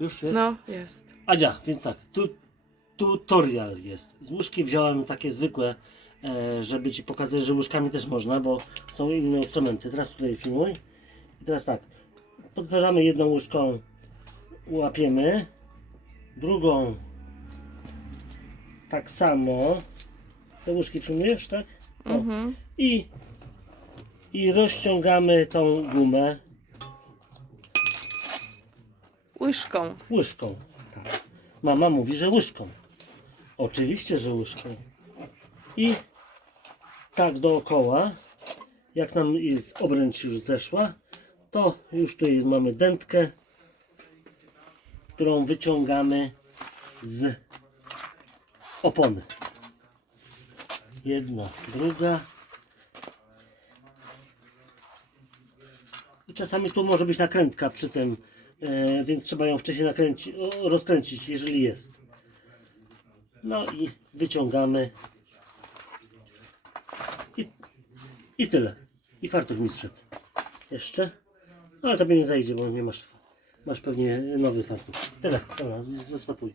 Już jest? No, jest. Adzia, więc tak, tu, tutorial jest. Z łyżki wziąłem takie zwykłe, e, żeby Ci pokazać, że łyżkami też można, bo są inne instrumenty. Teraz tutaj filmuj. I teraz tak, podważamy jedną łyżką, łapiemy, drugą tak samo. Te łyżki filmujesz, tak? O. Mhm. I, I rozciągamy tą gumę Łyżką. łyżką. Tak. Mama mówi, że łyżką. Oczywiście, że łyżką. I tak dookoła, jak nam jest obręcz już zeszła, to już tutaj mamy dętkę, którą wyciągamy z opony. Jedna, druga. I czasami tu może być nakrętka przy tym, e, więc trzeba ją wcześniej nakręcić, rozkręcić, jeżeli jest. No i wyciągamy. I, I tyle. I fartuch mi zszedł. Jeszcze. No ale tobie nie zajdzie, bo nie masz. Masz pewnie nowy fartuch. Tyle. Dobra, z- zostapuj.